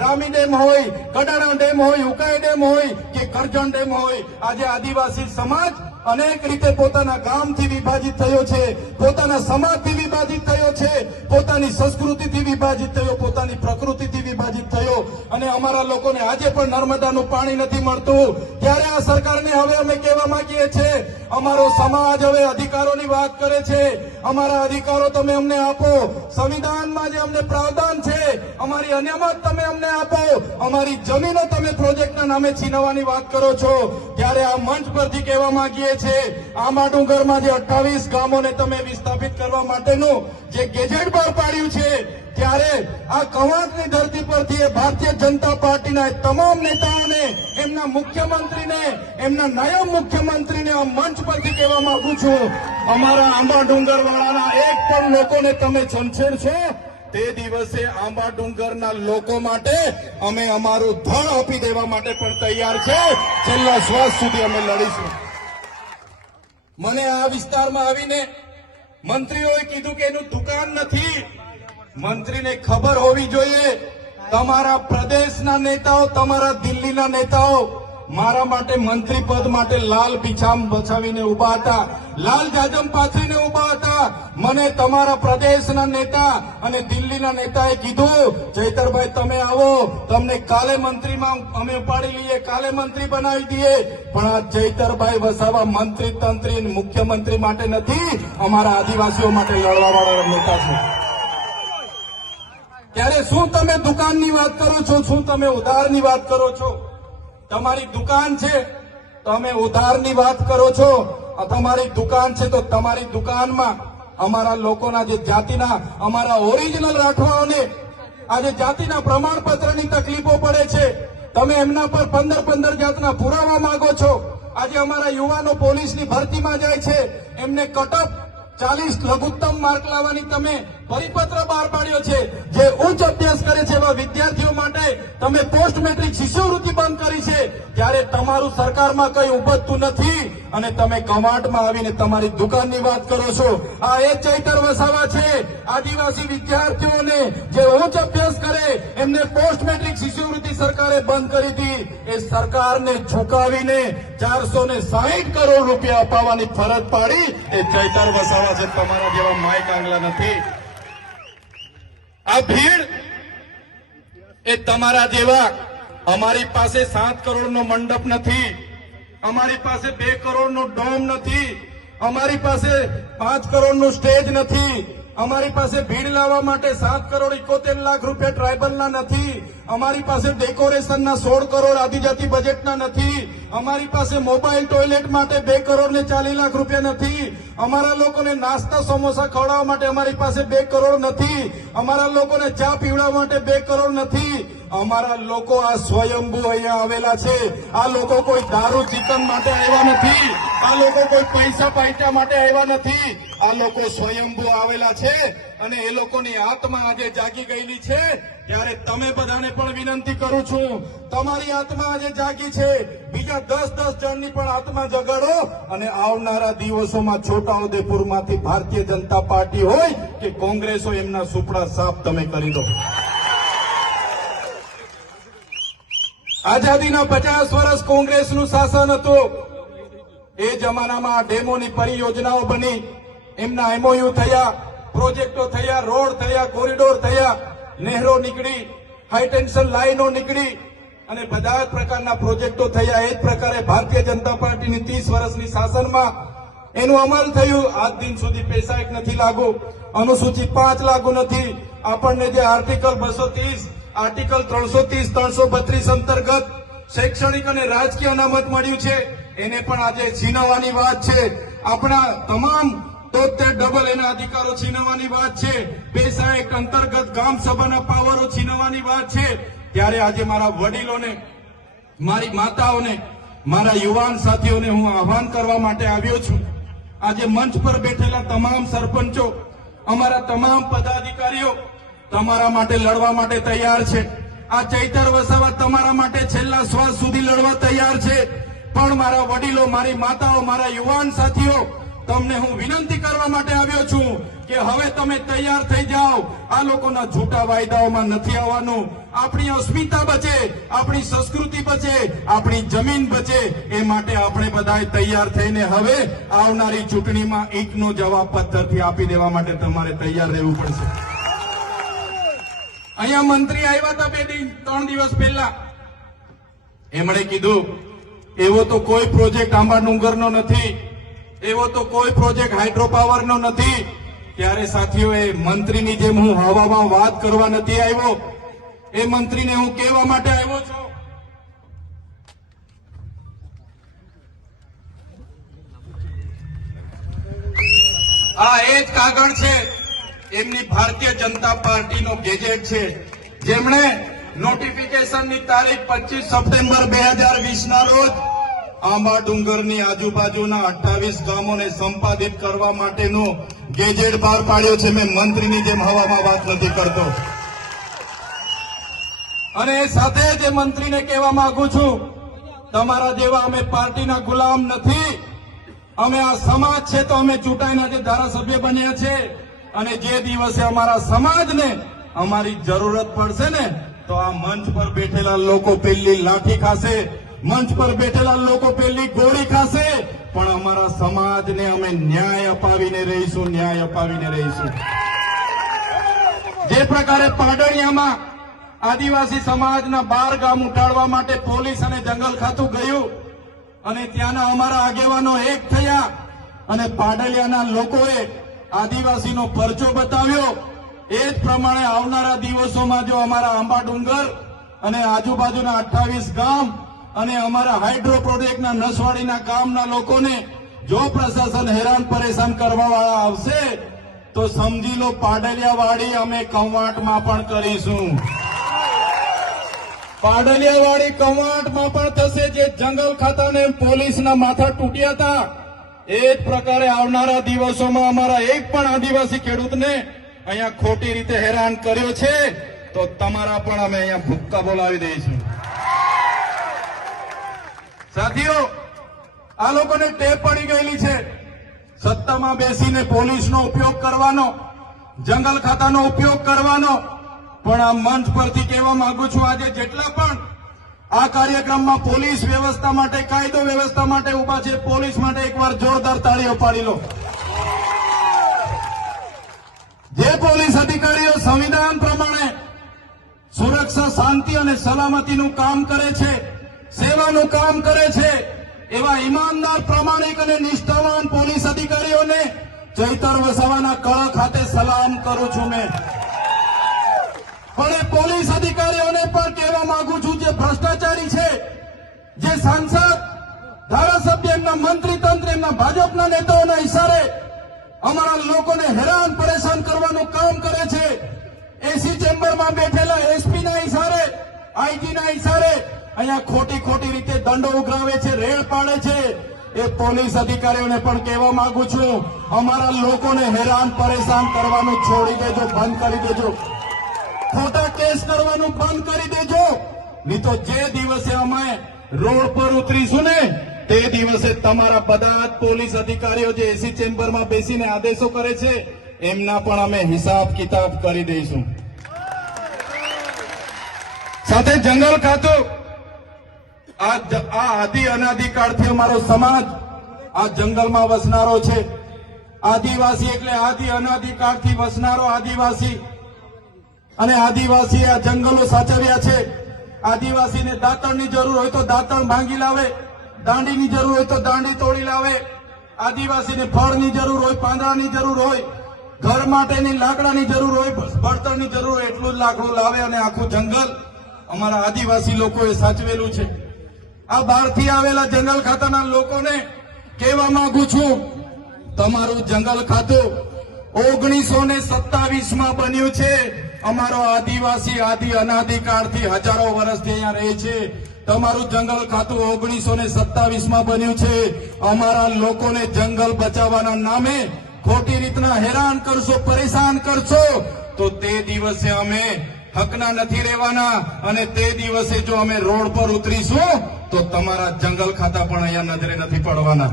Rami dam હોય, Kadana dam હોય, Ukai dam હોય કે કરજણ ડેમ હોય, આજે આદિવાસી સમાજ અનેક રીતે પોતાના ગામથી વિભાજિત થયો છે, પોતાના સમાજથી વિભાજિત થયો છે, પોતાની સંસ્કૃતિથી વિભાજિત થયો, પોતાની પ્રકૃતિથી વિભાજિત થયો અને અમારા લોકોને આજે પણ નર્મદાનું પાણી નથી મળતું। ત્યારે આ સરકારને હવે અમે કહેવા માંગીએ છીએ, અમારો સમાજ હવે અધિકારોની વાત કરે છે, અમારા અધિકારો તમે અમને આપો, સંવિધાનમાં જે અમને પ્રાવધાન છે અમારી અનામત તમે અમને આપો, અમારી જમીનો તમે પ્રોજેક્ટના નામે છીનવવાની વાત કરો છો। ત્યારે આ મંચ પરથી કહેવા માંગીએ છે, આંબા ડુંગરમાં જે 28 ગામોને તમે વિસ્થાપિત કરવા માટેનું જે ગેજેટ બહાર પાડ્યું છે, ત્યારે આ કવાંટની ધરતી પરથી ભારતીય જનતા પાર્ટીના તમામ નેતાઓને, એમના મુખ્યમંત્રીને, એમના નાયબ મુખ્યમંત્રીને આ મંચ પરથી કહેવા માંગુ છું, અમારા આંબા ડુંગરવાળાના એક પણ લોકોને તમે છંછેડશો તે દિવસે આંબા ડુંગરના લોકો માટે અમે અમારું ધન આપી દેવા માટે પણ તૈયાર છે, છેલ્લા શ્વાસ સુધી અમે લડીશું। મને આ વિસ્તારમાં આવીને મંત્રીઓએ કીધું કે એનું દુકાન નથી। મંત્રીને ખબર હોવી જોઈએ, તમારા પ્રદેશના નેતાઓ, તમારા દિલ્હીના નેતાઓ મારા માટે મંત્રી પદ માટે લાલ પીછામ બચાવીને ઉભા હતા, લાલ જાજમ પાથરીને ઉભા હતા। મને તમારા પ્રદેશના નેતા અને દિલ્હીના નેતાએ કીધું, ચૈતરભાઈ તમે આવો, તમને કાલે મંત્રીમાં અમે ઉપાડી લઈએ, કાલે મંત્રી બનાવી દઈએ, પણ આ ચૈતરભાઈ વસાવા મંત્રી તંત્રી મુખ્યમંત્રી માટે નથી, અમારા આદિવાસીઓ માટે લડવાવાળા નેતા છે। ત્યારે શું તમે દુકાનની વાત કરો છો, શું તમે ઉધારની વાત કરો છો? તમારી દુકાન છે તમે ઉધારની વાત કરો છો, તમારી દુકાન છે તો તમારી દુકાનમાં અમારા લોકોના જે જાતિના, અમારા ઓરિજિનલ રાઠવાઓને આજે જાતિના પ્રમાણપત્રની તકલીફો પડે છે, તમે એમના પર 15 જાતના પુરાવા માંગો છો। આજે અમારા યુવાનો પોલીસની ભરતીમાં જાય છે, એમને કટઅપ 40 લઘુત્તમ માર્ક લાવવાની તમે પરિપત્ર બહાર પાડ્યો છે। જે ઉચ્ચ અભ્યાસ કરે છે એવા વિદ્યાર્થીઓ માટે તમે પોસ્ટ મેટ્રિક શિષ્યવૃત્તિ બંધ કરી છે, ત્યારે તમારું સરકારમાં કઈ ઉપજતું નથી અને તમે કવાંટમાં આવીને તમારી દુકાનની વાત કરો છો। આ એ ચૈતર વસાવા છે, આદિવાસી વિદ્યાર્થીઓને જે ઉચ્ચ અભ્યાસ કરે એમને પોસ્ટ મેટ્રિક શિષ્યવૃત્તિ સરકારે બંધ કરી હતી, એ સરકારને ઝુકાવીને 460 કરોડ રૂપિયા અપાવવાની ફરજ પાડી એ ચૈતર વસાવા છે, તમારા જેવા માય કાંગલા નથી। આ ભીડ એ તમારા જેવા, અમારી પાસે 7 કરોડનો મંડપ નથી, અમારી પાસે 2 કરોડનો ડોમ નથી, અમારી પાસે 5 કરોડનું સ્ટેજ નથી, અમારી પાસે ભીડ લાવવા માટે 7 કરોડ 71 લાખ રૂપિયા ટ્રાયબલના નથી, અમારી પાસે ડેકોરેશનના 16 કરોડ આદિજાતિ બજેટના નથી, અમારી પાસે મોબાઈલ ટોયલેટ માટે 2 કરોડ ને 40 લાખ રૂપિયા નથી, અમારા લોકોને નાસ્તા સમોસા ખવડાવવા માટે અમારી પાસે 2 કરોડ નથી, અમારા લોકોને ચા પીવડાવવા માટે 2 કરોડ નથી। અમારા લોકો આ સ્વયંભૂ અહીંયા આવેલા છે, આ લોકો કોઈ દારૂ ચિકન માટે આવ્યા નથી, આ લોકો કોઈ પૈસા પાઇટા માટે આવ્યા નથી, આ લોકો સ્વયંભૂ આવેલા છે અને એ લોકોની આત્મા આજે જાગી ગયેલી છે। ત્યારે તમે બધાને પણ વિનંતી કરું છું, તમારી આત્મા આજે જાગી છે, બીજા 10 જણની પણ આત્મા જગાડો અને આવનારા દિવસોમાં છોટાઉદેપુરમાંથી ભારતીય જનતા પાર્ટી હોય કે કોંગ્રેસ હોય, એમના સુપડા સાફ તમે કરી દો। આઝાદીના 50 વર્ષ કોંગ્રેસનું શાસન હતું, એ જમાનામાં ડેમોની પરિયોજનાઓ બની, એમના એમઓયુ થયા, પ્રોજેક્ટો થયા, રોડ થયા, કોરિડોર થયા, નહેરો નીકળી, હાઈ ટેન્શન લાઈનો નીકળી અને બધા જ પ્રકારના પ્રોજેક્ટો થયા। એ જ પ્રકારે ભારતીય જનતા પાર્ટીની 30 વર્ષની શાસનમાં એનું અમલ થયું। આજ દિન સુધી પૈસા એક નથી લાગુ, અનુસૂચિત 5 લાગુ નથી, આપણને જે આર્ટિકલ 230, આર્ટિકલ 330, 332 અંતર્ગત શૈક્ષણિક અને રાજકીય અનામત મળ્યું છે, એને પણ આજે છીનવવાની વાત છે। આપણા તમામ 73 એના અધિકારો છીનવવાની વાત છે, પૈસા એક્ટ અંતર્ગત ગામ સભાના પાવરો છીનવવાની વાત છે। ત્યારે આજે મારા વડીલોને, મારી માતાઓને, મારા યુવાન સાથીઓને હું આહ્વાન કરવા માટે આવ્યો છું। આજે મંચ પર બેઠેલા તમામ સરપંચો, અમારા તમામ પદાધિકારીઓ તમારા માટે લડવા માટે તૈયાર છે। આ ચૈતર વસાવા તમારા માટે છેલ્લા શ્વાસ સુધી લડવા તૈયાર છે, પણ મારા વડીલો, મારી માતાઓ, મારા યુવાન સાથીઓ, તમને હું વિનંતી કરવા માટે આવ્યો છું કે હવે તમે તૈયાર થઈ જાઓ, આ લોકોના જૂઠા વાયદાઓમાં નથી આવવાનું, આપણી અસ્મિતા બચે, આપણી સંસ્કૃતિ બચે, આપણી જમીન બચે, એ માટે આપણે બધાએ તૈયાર થઈને હવે આવનારી ચૂંટણીમાં ઈંટનો જવાબ પથ્થરથી આપી દેવા માટે તમારે તૈયાર રહેવું પડશે. અહીંયા મંત્રી આવ્યા હતા 3 દિવસ પહેલા, એમણે કીધું એવો તો કોઈ પ્રોજેક્ટ આંબા ડુંગરનો નથી, એવો તો કોઈ પ્રોજેક્ટ હાઇડ્રો પાવરનો નથી. ત્યારે સાથીઓ, એ મંત્રીની જેમ હું હવામાં વાત કરવા નથી આવ્યો, એ મંત્રીને હું કહેવા માટે આવ્યો છું. આ એ જ કાગળ છે, એમની ભારતીય જનતા પાર્ટીનો ગેજેટ છે, જેમણે નોટિફિકેશનની તારીખ 25 સપ્ટેમ્બર 2020 ના રોજ આંબા ડુંગરની આજુબાજુના 28 ગામોને સંપાદિત કરવા માટેનું ગેજેટ બહાર પાડ્યો છે. મેં મંત્રીની જેમ હવામાં વાત નથી કરતો. અને સાથે જ મંત્રીને કહેવા માંગુ છું, તમારા જેવા અમે પાર્ટીના ગુલામ નથી, અમે આ સમાજ છે તો અમે ચૂંટાઈને જે ધારાસભ્ય બન્યા છે, અને જે દિવસે અમારા સમાજને અમારી જરૂરત પડશે ને, તો આ મંચ પર બેઠેલા લોકો પેલી લાઠી ખાશે, મંચ પર બેઠેલા લોકો પેલી ગોળી ખાશે, પણ અમારા સમાજને અમે ન્યાય અપાવીને રહીશું, ન્યાય અપાવીને રહીશું. જે પ્રકારે પાડળિયામાં આદિવાસી સમાજના 12 ગામ ઉઠાડવા માટે પોલીસ અને જંગલ ખાતું ગયું, અને ત્યાંના અમારા આગેવાનો એક થયા અને પાડલિયાના લોકોએ આદિવાસીનો પરચો બતાવ્યો, એ જ પ્રમાણે આવનારા દિવસોમાં જો અમારા આંબા ડુંગર અને આજુબાજુના 28 ગામ અને અમારા હાઇડ્રો પ્રોજેક્ટના નસવાડીના ગામના લોકોને જો પ્રશાસન હેરાન પરેશાન કરવાવાળા આવશે, તો સમજી લો પાડલિયાવાડી અમે કવાંટમાં પણ કરીશું. પાડલિયાવાડી કવાંટમાં પણ થશે. જે જંગલ ખાતાને પોલીસના માથા તૂટ્યા હતા, એ જ પ્રકારે આવનારા દિવસોમાં અમારા એક પણ આદિવાસી ખેડૂતને અહીંયા ખોટી રીતે હેરાન કર્યો છે, તો તમારા પણ અમે અહીંયા ભૂક્કા બોલાવી દઈશું. સાથીઓ, આ લોકોને ટેવ પડી ગયેલી છે સત્તામાં બેસીને પોલીસનો ઉપયોગ કરવાનો, જંગલ ખાતાનો ઉપયોગ કરવાનો. પણ આ મંચ પરથી કહેવા માંગુ છું, આજે જેટલા પણ આ કાર્યક્રમમાં પોલીસ વ્યવસ્થા માટે, કાયદો વ્યવસ્થા માટે ઉભા છે, પોલીસ માટે એકવાર જોરદાર તાળીઓ પાડી લો. જે પોલીસ અધિકારીઓ સંવિધાન પ્રમાણે સુરક્ષા, શાંતિ અને સલામતીનું કામ કરે છે, સેવાનું કામ કરે છે, એવા ઈમાનદાર, પ્રામાણિક અને નિષ્ઠાવાન પોલીસ અધિકારીઓને ચૈતર વસાવાના કળ ખાતે સલામ કરું છું મેં. પણ એ પોલીસ અધિકારીઓને પણ કહેવા માંગુ છું, જે ભ્રષ્ટાચારી છે, જે સાંસદ, ધારાસભ્ય, એમના મંત્રી તંત્ર, એમના ભાજપના નેતાઓના ઇશારે અમારા લોકોને હેરાન પરેશાન કરવાનું કામ કરે છે, એસી ચેમ્બરમાં બેઠેલા એસપીના ઇશારે, આઈજીના ઇશારે અહીંયા ખોટી રીતે દંડો ઉઘરાવે છે, રેડ પાડે છે, એ પોલીસ અધિકારીઓને પણ કહેવા માંગુ છું, અમારા લોકોને હેરાન પરેશાન કરવાનું છોડી દેજો, બંધ કરી દેજો. ખોટા કેસ કરવાનું બંધ કરી દેજો, નહીં તો જે દિવસે અમે રોડ પર ઉતરીશું ને, તે દિવસે તમારા બધા જ પોલીસ અધિકારીઓ જે એસી ચેમ્બરમાં બેસીને આદેશો કરે છે, એમના પણ અમે હિસાબ કિતાબ કરી દઈશું. સાથે જંગલ ખાતું, આ આદિ અનાદિકાળથી અમારો સમાજ આ જંગલમાં વસનારો છે. આદિવાસી એટલે આદિ અનાદિકાળથી વસનારો આદિવાસી, અને આદિવાસીએ આ જંગલો સાચવ્યા છે. આદિવાસીને દાંતણની જરૂર હોય તો દાંતણ ભાંગી લાવે, દાંડીની જરૂર હોય તો દાંડી તોડી લાવે, આદિવાસીને ફળની જરૂર હોય, પાંદડાની જરૂર હોય, ઘર માટેની લાકડાની જરૂર હોય, બળતણની જરૂર હોય, એટલું જ લાકડું લાવે, અને આખું જંગલ અમારા આદિવાસી લોકોએ સાચવેલું છે. આ બહારથી આવેલા જંગલ ખાતાના લોકોને કહેવા માંગુ છું, તમારું જંગલ ખાતું 1927માં બન્યું છે. અમારો આદિવાસી આદિ અનાદિકાળથી હજારો વર્ષથી અહીંયા રહે છે. તમારું જંગલ ખાતું 1927માં બન્યું છે. અમારા લોકોને જંગલ બચાવવાના નામે ખોટી રીતના હેરાન કરશો, પરેશાન કરશો, તો તે દિવસે અમે હકના નથી રહેવાના, અને તે દિવસે જો અમે રોડ પર ઉતરીશું તો તમારા જંગલ ખાતા પણ અહીંયા નજરે નથી પડવાના.